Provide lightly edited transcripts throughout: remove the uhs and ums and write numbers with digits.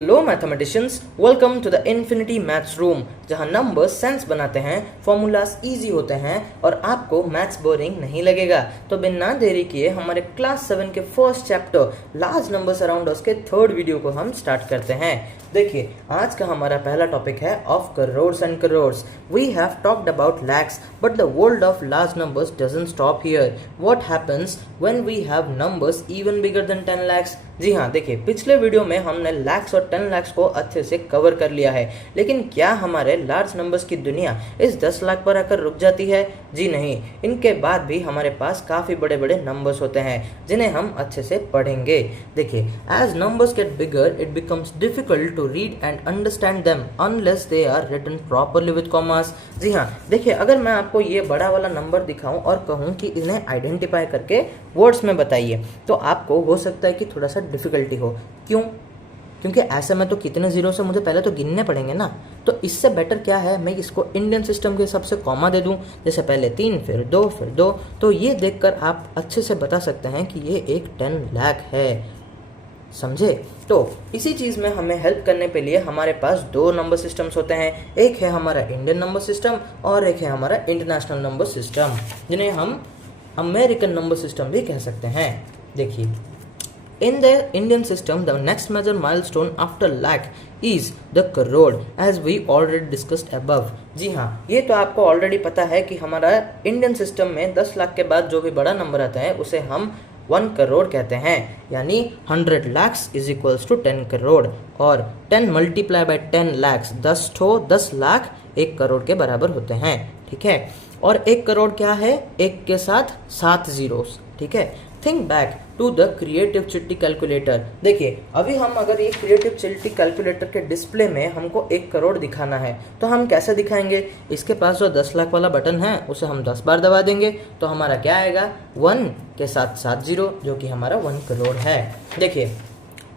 Hello mathematicians, welcome to the infinity maths room, जहां numbers sense बनाते हैं, formulas easy होते हैं और आपको मैथ्स बोरिंग नहीं लगेगा। तो बिना देरी किए हमारे क्लास 7 के first chapter large numbers around us के थर्ड वीडियो को हम स्टार्ट करते हैं। देखिए, आज का हमारा पहला टॉपिक है of crores and crores. We have talked about lakhs, but the world of large numbers doesn't stop here. What happens when we have numbers even bigger than 10 lakhs? जी हाँ, देखिए, पिछले वीडियो में हमने लैक्स और 10 lakhs को अच्छे से कवर कर लिया है, लेकिन क्या हमारे लार्ज नंबर्स की दुनिया इस 10 लाख पर आकर रुक जाती है? जी नहीं, इनके बाद भी हमारे पास काफ़ी बड़े बड़े नंबर्स होते हैं जिन्हें हम अच्छे से पढ़ेंगे। देखिए, as numbers get bigger it becomes difficult to read and understand them unless they are written properly with commas. जी हाँ, देखिए, अगर मैं आपको ये बड़ा वाला नंबर दिखाऊं और कहूं कि इन्हें आइडेंटिफाई करके वर्ड्स में बताइए, तो आपको हो सकता है कि थोड़ा सा डिफिकल्टी हो। क्यों? क्योंकि ऐसे में तो कितने जीरो से मुझे पहले तो गिनने पड़ेंगे ना। तो इससे बेटर क्या है, मैं इसको इंडियन सिस्टम के हिसाब से कॉमा दे दूं, जैसे पहले 3 फिर 2 फिर 2। तो ये देखकर आप अच्छे से बता सकते हैं कि ये एक 10 लाख है। समझे? तो इसी चीज़ में हमें हेल्प करने के लिए हमारे पास दो नंबर सिस्टम्स होते हैं। एक है हमारा इंडियन नंबर सिस्टम और एक है हमारा इंटरनेशनल नंबर सिस्टम, जिन्हें हम अमेरिकन नंबर सिस्टम भी कह सकते हैं। देखिए, in the Indian system, the next major milestone after lakh is the crore, as we already discussed above. जी हाँ, ये तो आपको ऑलरेडी पता है कि हमारा इंडियन सिस्टम में 10 लाख के बाद जो भी बड़ा नंबर आता है उसे हम 1 करोड़ कहते हैं, यानी 100 lakhs is equals to 10 crore. और 10 multiply by 10 lakhs, 10 lakh 1 crore के बराबर होते हैं। ठीक है, और 1 करोड़ क्या है? 1 के साथ 7 जीरोस। ठीक है, think back to the creative चिट्ठी कैलकुलेटर। देखिए, अभी हम अगर ये क्रिएटिव चिट्ठी कैलकुलेटर के डिस्प्ले में हमको 1 करोड़ दिखाना है तो हम कैसे दिखाएंगे? इसके पास जो 10 लाख वाला बटन है उसे हम 10 बार दबा देंगे तो हमारा क्या आएगा? 1 के साथ 7 जीरो, जो कि हमारा 1 करोड़ है। देखिए,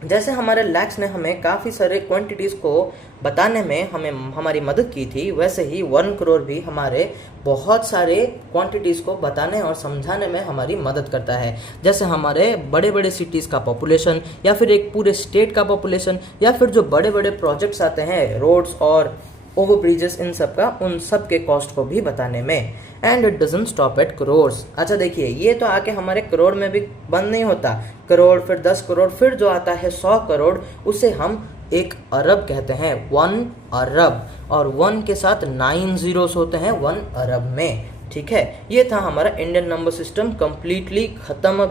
जैसे हमारे लैक्स ने हमें काफ़ी सारे क्वांटिटीज़ को बताने में हमें हमारी मदद की थी, वैसे ही 1 करोड़ भी हमारे बहुत सारे क्वांटिटीज़ को बताने और समझाने में हमारी मदद करता है। जैसे हमारे बड़े बड़े सिटीज़ का पॉपुलेशन, या फिर एक पूरे स्टेट का पॉपुलेशन, या फिर जो बड़े बड़े प्रोजेक्ट्स आते हैं रोड्स और ओवर ब्रिजेस, इन सब का, उन सब के कॉस्ट को भी बताने में। And it doesn't stop at crores. अच्छा देखिए, ये तो आके हमारे करोड़ में भी बंद नहीं होता। करोड़, फिर 10 करोड़, फिर जो आता है 100 करोड़, उसे हम 1 अरब कहते हैं, 1 अरब। और 1 के साथ 9 जीरोस होते हैं 1 अरब में। ठीक है, ये था हमारा इंडियन नंबर सिस्टम कंप्लीटली खत्म।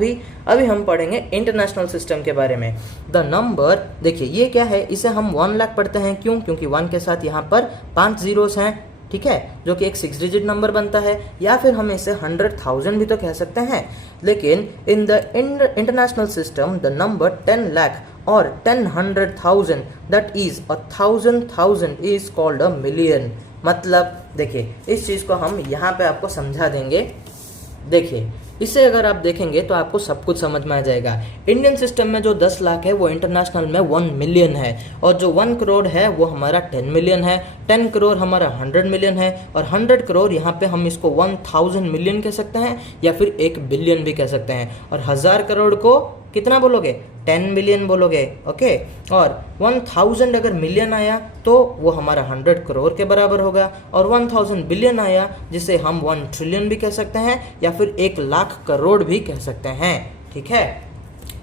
अभी हम पढ़ेंगे इंटरनेशनल सिस्टम के बारे में। द नंबर, देखिए ये क्या है, इसे हम 1 लाख पढ़ते हैं। क्यों? क्योंकि 1 के साथ यहाँ पर 5 जीरोस हैं। ठीक है, जो कि एक 6 डिजिट नंबर बनता है, या फिर हम इसे 100,000 भी तो कह सकते हैं। लेकिन in the international system the number 10 lakh और 10,100,000, that is 1,000,000 is called a million. मतलब देखिए, इस चीज़ को हम यहाँ पे आपको समझा देंगे। देखिए, इसे अगर आप देखेंगे तो आपको सब कुछ समझ में आ जाएगा। इंडियन सिस्टम में जो 10 लाख है वो इंटरनेशनल में 1 मिलियन है, और जो 1 करोड़ है वो हमारा 10 मिलियन है, 10 करोड़ हमारा 100 मिलियन है, और 100 करोड़ यहाँ पे हम इसको 1000 मिलियन कह सकते हैं, या फिर 1 बिलियन भी कह सकते हैं। और 1000 करोड़ को कितना बोलोगे? 10 मिलियन बोलोगे। ओके, और 1000 अगर मिलियन आया तो वो हमारा 100 करोड़ के बराबर होगा, और 1000 बिलियन आया जिसे हम 1 ट्रिलियन भी कह सकते हैं, या फिर 1 लाख करोड़ भी कह सकते हैं। ठीक है,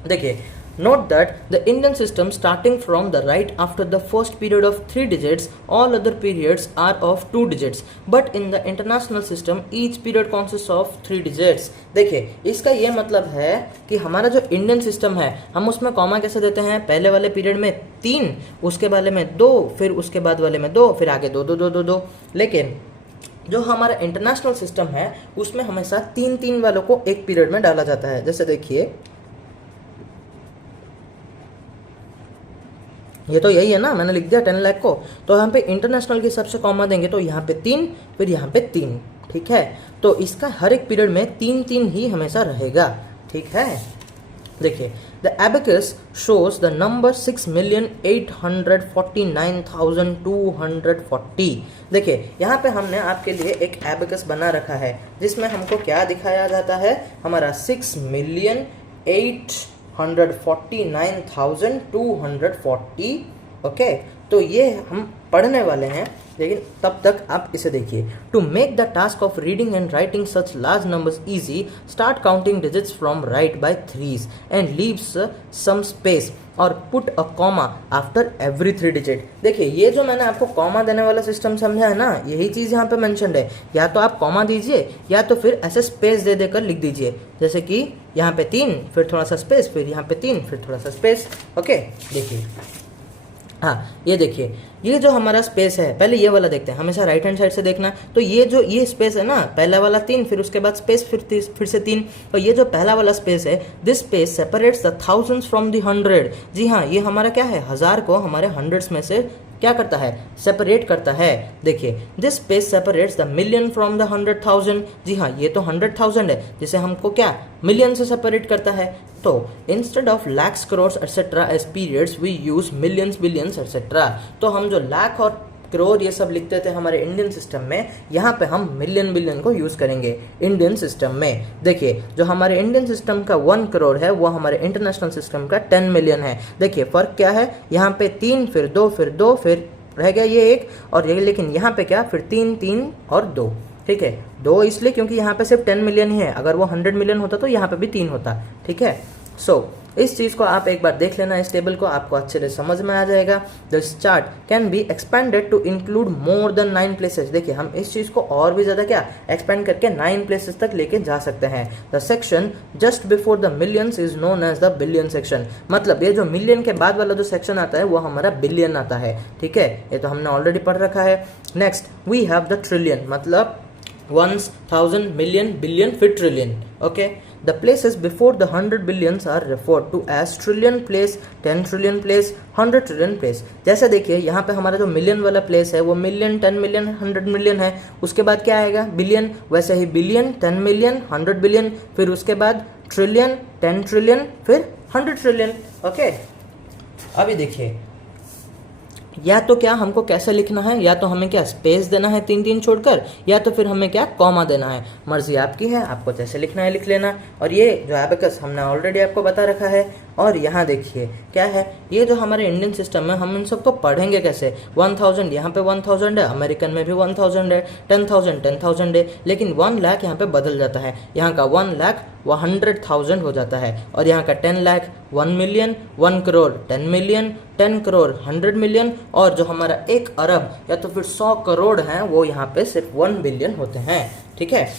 देखिए, note that the Indian system starting from the right after the first period of 3 digits, all other periods are of 2 digits, but in the international system each period consists of 3 digits. देखिए, इसका ये मतलब है कि हमारा जो Indian system है हम उसमें कॉमा कैसे देते हैं? पहले वाले पीरियड में 3, उसके वाले में 2, फिर उसके बाद वाले में 2, फिर आगे 2 2 2 2 2। लेकिन जो हमारा इंटरनेशनल सिस्टम है उसमें हमेशा 3 वालों को एक पीरियड में डाला जाता है। जैसे देखिए, ये तो यही है ना, मैंने लिख दिया 10 लाख को, तो यहाँ पे इंटरनेशनल के हिसाब से कॉमा देंगे तो यहाँ पे 3, फिर यहाँ पे 3। ठीक है, तो इसका हर एक पीरियड में 3 ही हमेशा रहेगा। ठीक है, देखिए, the abacus shows the number 6,849,240। देखिए, यहाँ पे हमने आपके लिए एक एबेकस बना रखा है जिसमें हमको क्या दिखाया जाता है? हमारा 6,849,240 849,240। ओके, तो ये हम पढ़ने वाले हैं, लेकिन तब तक आप इसे देखिए। To make the task of reading and writing such large numbers easy, start counting digits from right by threes and leaves some space or put a comma after every 3 digit. देखिए, ये जो मैंने आपको कॉमा देने वाला system समझा है ना, यही चीज़ यहाँ पे मेंशन्ड है। या तो आप कॉमा दीजिए या तो फिर ऐसे स्पेस दे देकर लिख दीजिए, जैसे कि यहाँ पे 3 फिर थोड़ा सा स्पेस, फिर यहाँ पे 3 फिर थोड़ा सा स्पेस। ओके, देखिए, हाँ ये देखिए, ये जो हमारा स्पेस है, पहले ये वाला देखते हैं, हमेशा राइट हैंड साइड से देखना। तो ये स्पेस है ना, पहला वाला 3, फिर उसके बाद स्पेस, फिर से 3। और ये जो पहला वाला स्पेस है, this space separates the thousands from the 100। जी हाँ, ये हमारा क्या है, 1000 को हमारे हंड्रेड्स में से क्या करता है, सेपरेट करता है। देखिए, this space separates the million from the 100,000। जी हाँ, ये तो 100,000 है, जिसे हमको क्या मिलियन से सेपरेट करता है। तो instead of lakhs, crore etcetera as periods we use millions, billions etcetera. तो हम जो लाख और करोड़ ये सब लिखते थे हमारे इंडियन सिस्टम में, यहाँ पे हम मिलियन बिलियन को यूज करेंगे इंडियन सिस्टम में। देखिए, जो हमारे इंडियन सिस्टम का 1 करोड़ है, वो हमारे इंटरनेशनल सिस्टम का 10 मिलियन है। देखिए फर्क क्या है, यहाँ पे 3 फिर 2 फिर 2 फिर रह गया ये 1 और ये, लेकिन यहाँ पे क्या, फिर 3 3 और 2। ठीक है, 2 इसलिए क्योंकि यहाँ पे सिर्फ 10 मिलियन ही है, अगर वो 100 मिलियन होता तो यहाँ पे भी 3 होता। ठीक है, सो इस चीज़ को आप एक बार देख लेना, इस टेबल को आपको अच्छे से समझ में आ जाएगा। This chart can be expanded to include more than 9 places. देखिए, हम इस चीज़ को और भी ज़्यादा क्या एक्सपेंड करके 9 प्लेसेस तक लेके जा सकते हैं। The section just before the millions is known as the billion section. मतलब ये जो मिलियन के बाद वाला जो सेक्शन आता है वो हमारा बिलियन आता है। ठीक है, ये तो हमने ऑलरेडी पढ़ रखा है। Next we have the trillion, मतलब ones, thousand, million, billion, फिर trillion. Okay, the places before the 100 billions are referred to as trillion place, 10 trillion place, 100 trillion place. जैसे देखिए, यहाँ पे हमारा जो मिलियन वाला प्लेस है वो मिलियन, 10 मिलियन, 100 मिलियन है। उसके बाद क्या आएगा, बिलियन। वैसे ही बिलियन, 10 मिलियन, 100 बिलियन, फिर उसके बाद ट्रिलियन, 10 ट्रिलियन, फिर 100 ट्रिलियन। ओके, अभी देखिए, या तो क्या हमको कैसे लिखना है, या तो हमें क्या स्पेस देना है 3 3 छोड़कर, या तो फिर हमें क्या कॉमा देना है। मर्जी आपकी है, आपको जैसे लिखना है लिख लेना। और ये जो एबेकस हमने ऑलरेडी आपको बता रखा है। और यहाँ देखिए क्या है, ये जो हमारे इंडियन सिस्टम है, हम इन सबको पढ़ेंगे कैसे। 1000 यहाँ पे 1000 है, अमेरिकन में भी 1000 है, 10,000 10,000 है, लेकिन 1 लाख यहाँ पे बदल जाता है। यहाँ का 1 लाख वो 100,000 हो जाता है, और यहाँ का 10 lakh 1 million, 1 crore 10 million, 10 crore 100 million, और जो हमारा 1 अरब या तो फिर 100 करोड़ हैं वो यहाँ पे सिर्फ 1 बिलियन होते हैं। ठीक है,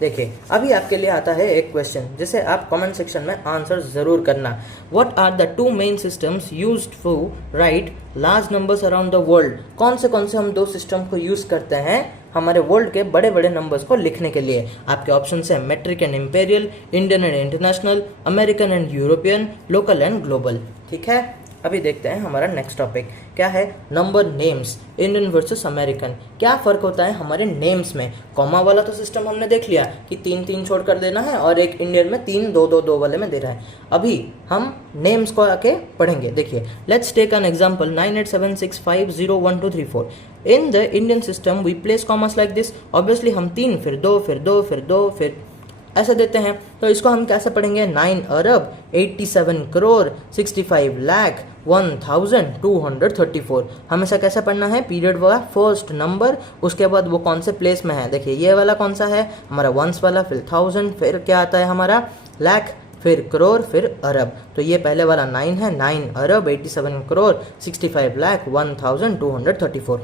देखिए, अभी आपके लिए आता है एक क्वेश्चन, जिसे आप कमेंट सेक्शन में आंसर जरूर करना। What are the 2 main systems used to write large numbers around the world. कौन से हम 2 सिस्टम को यूज करते हैं हमारे वर्ल्ड के बड़े बड़े नंबर्स को लिखने के लिए। आपके ऑप्शन है metric and imperial, Indian and international, American and European, local and global. ठीक है, अभी देखते हैं हमारा नेक्स्ट टॉपिक क्या है, number names, Indian versus American. क्या फ़र्क होता है हमारे नेम्स में। कॉमा वाला तो सिस्टम हमने देख लिया कि 3 3 छोड़ कर देना है, और एक इंडियन में 3 2 2 2 वाले में दे रहा है। अभी हम नेम्स को आके पढ़ेंगे। देखिए, let's take an example 9876501234। In the Indian system we place commas like this. Obviously हम 3 फिर 2 फिर 2 फिर 2 फिर ऐसे देते हैं। तो इसको हम कैसे पढ़ेंगे, 9 अरब 87 करोड़ 65 लाख 1234। हमेशा कैसे पढ़ना है, पीरियड वाला फर्स्ट नंबर, उसके बाद वो कौन से प्लेस में है। देखिए, ये वाला कौन सा है, हमारा वंस वाला, फिर 1000, फिर क्या आता है हमारा लाख, फिर करोड़, फिर अरब। तो ये पहले वाला 9 है, 9 अरब 87 करोड़ 65 लाख 1234।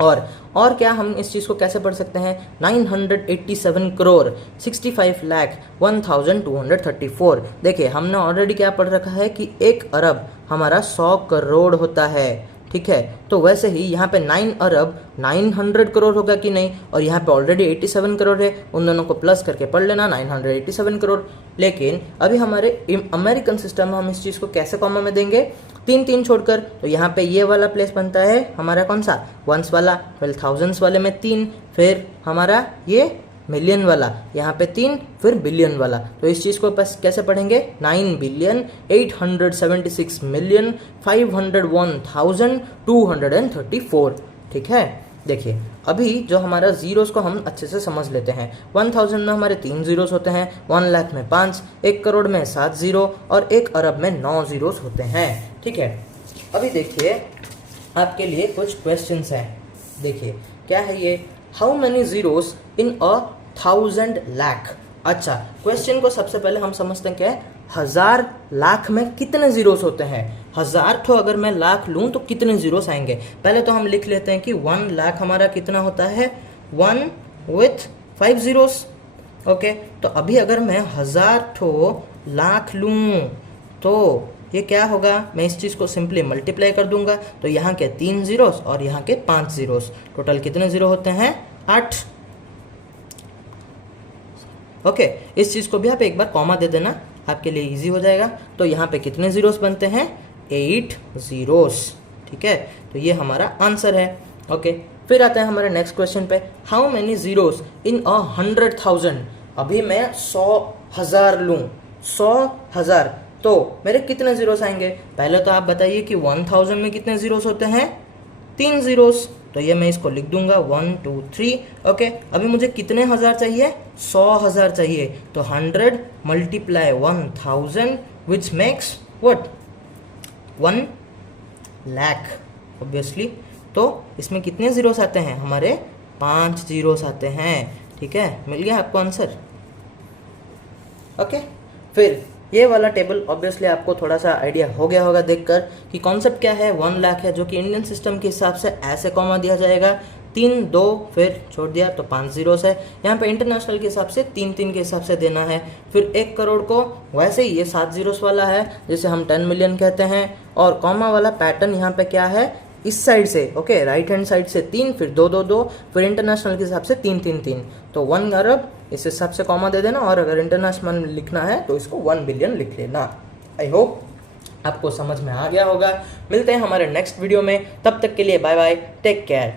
और क्या हम इस चीज़ को कैसे पढ़ सकते हैं, 987 करोड़ 65 लाख 1234। देखिए, हमने ऑलरेडी क्या पढ़ रखा है कि 1 अरब हमारा 100 करोड़ होता है। ठीक है, तो वैसे ही यहाँ पे 9 अरब 900 करोड़ होगा कि नहीं, और यहाँ पे ऑलरेडी 87 करोड़ है, उन दोनों को प्लस करके पढ़ लेना 987 करोड़। लेकिन अभी हमारे अमेरिकन सिस्टम में हम इस चीज़ को कैसे कॉमा में देंगे, 3 3 छोड़कर। तो यहाँ पे ये वाला प्लेस बनता है हमारा कौन सा, वंस वाला, फिर थाउजेंड्स वाले में 3, फिर हमारा ये मिलियन वाला, यहाँ पे 3, फिर बिलियन वाला। तो इस चीज़ को बस कैसे पढ़ेंगे, 9 बिलियन 876 मिलियन 501,234। ठीक है, देखिए अभी जो हमारा जीरोस को हम अच्छे से समझ लेते हैं। 1000 में हमारे 3 जीरोस होते हैं, 1 लाख में 5, 1 करोड़ में 7 जीरो और 1 अरब में 9 जीरोस होते हैं। ठीक है, अभी देखिए आपके लिए कुछ क्वेश्चंस हैं। देखिए क्या है ये, हाउ मेनी जीरोस इन 1000 लाख। अच्छा, क्वेश्चन को सबसे पहले हम समझते हैं क्या है, 1000 लाख में कितने जीरोस होते हैं। 1000 तो अगर मैं लाख लूं तो कितने जीरोस आएंगे। पहले तो हम लिख लेते हैं कि 1 लाख हमारा कितना होता है, 1 विथ 5 जीरोस। ओके, तो अभी अगर मैं 1000 ठो लाख लूं तो ये क्या होगा, मैं इस चीज़ को सिंपली मल्टीप्लाई कर दूंगा। तो यहाँ के 3 जीरोस और यहाँ के 5 जीरोस, टोटल कितने जीरो होते हैं, 8। ओके, इस चीज़ को भी आप एक बार कॉमा दे देना, आपके लिए इजी हो जाएगा। तो यहाँ पे कितने जीरोस बनते हैं, 8 जीरोस। ठीक है, तो ये हमारा आंसर है। ओके, फिर आता है हमारे नेक्स्ट क्वेश्चन पे, हाउ मेनी जीरोस इन 100,000। अभी मैं 100,000 लूँ, 100,000 तो मेरे कितने जीरोस आएंगे। पहले तो आप बताइए कि 1000 में कितने जीरोस होते हैं, 3 जीरोस। तो ये मैं इसको लिख दूंगा 1 2 3। ओके, अभी मुझे कितने हज़ार चाहिए, 100,000 चाहिए। तो 100 multiply 1000 which makes what, 1 lakh obviously. तो इसमें कितने जीरोस आते हैं, हमारे 5 जीरोस आते हैं। ठीक है, मिल गया आपको आंसर। ओके, फिर ये वाला टेबल ऑब्वियसली आपको थोड़ा सा आइडिया हो गया होगा देखकर कि कॉन्सेप्ट क्या है। 1 लाख है जो कि इंडियन सिस्टम के हिसाब से ऐसे कॉमा दिया जाएगा, 3 2 फिर छोड़ दिया तो 5 जीरोस है। यहाँ पे इंटरनेशनल के हिसाब से 3 3 के हिसाब से देना है। फिर 1 करोड़ को वैसे ही ये 7 जीरोस वाला है, जिसे हम 10 मिलियन कहते हैं। और कॉमा वाला पैटर्न यहाँ पे क्या है, इस साइड से, ओके, राइट हैंड साइड से 3, फिर 2 2 2, फिर इंटरनेशनल के हिसाब से 3 3 3। तो 1 अरब इस हिसाब से कॉमा दे देना, और अगर इंटरनेशनल लिखना है तो इसको 1 बिलियन लिख लेना। आई होप आपको समझ में आ गया होगा। मिलते हैं हमारे नेक्स्ट वीडियो में, तब तक के लिए बाय बाय, टेक केयर।